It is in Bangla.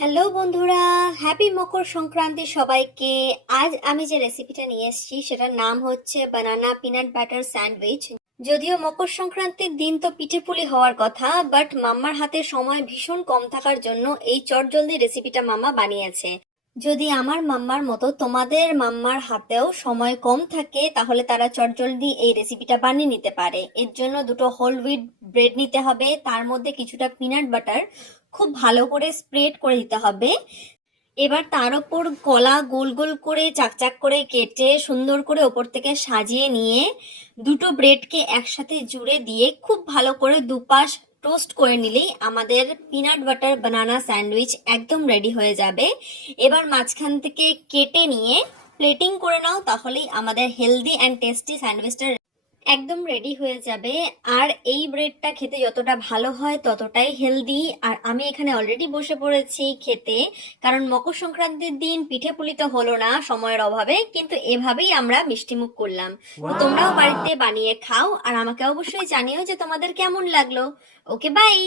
হ্যালো বন্ধুরা, হ্যাপি মকর সংক্রান্তি সবাইকে। আজ আমি যে রেসিপিটা নিয়ে এসেছি সেটার নাম হচ্ছে বানানা পিনাট বাটার স্যান্ডউইচ। যদিও মকর সংক্রান্তির দিন তো পিঠেপুলি হওয়ার কথা, বাট মাম্মার হাতে সময় ভীষণ কম থাকার জন্য এই চটজলদি রেসিপিটা মাম্মা বানিয়েছে। যদি আমার মাম্মার মতো তোমাদের মাম্মার হাতেও সময় কম থাকে তাহলে তারা চটজলদি এই রেসিপিটা বানিয়ে নিতে পারে। এর জন্য দুটো হোল হুইট ব্রেড নিতে হবে, তার মধ্যে কিছুটা পিনাট বাটার খুব ভালো করে স্প্রেড করে দিতে হবে। এবার তার ওপর কলা গোল গোল করে চাকচাক করে কেটে সুন্দর করে ওপর থেকে সাজিয়ে নিয়ে দুটো ব্রেডকে একসাথে জুড়ে দিয়ে খুব ভালো করে দুপাশ টোস্ট করে নিলেই আমাদের পিনাট বাটার বানানা স্যান্ডউইচ একদম রেডি হয়ে যাবে। এবার মাঝখান থেকে কেটে নিয়ে প্লেটিং করে নাও, তাহলেই আমাদের হেলদি অ্যান্ড টেস্টি স্যান্ডউইচটা একদম রেডি হয়ে যাবে। আর এই ব্রেডটা খেতে যতটা ভালো হয় ততটাই হেলদি। আর আমি এখানে অলরেডি বসে পড়েছি খেতে, কারণ মকর সংক্রান্তির দিন পিঠে পুলি তো হলো না সময়ের অভাবে, কিন্তু এভাবেই আমরা মিষ্টিমুখ করলাম। তো তোমরাও বাড়িতে বানিয়ে খাও আর আমাকে অবশ্যই জানিও যে তোমাদের কেমন লাগলো। ওকে, বাই।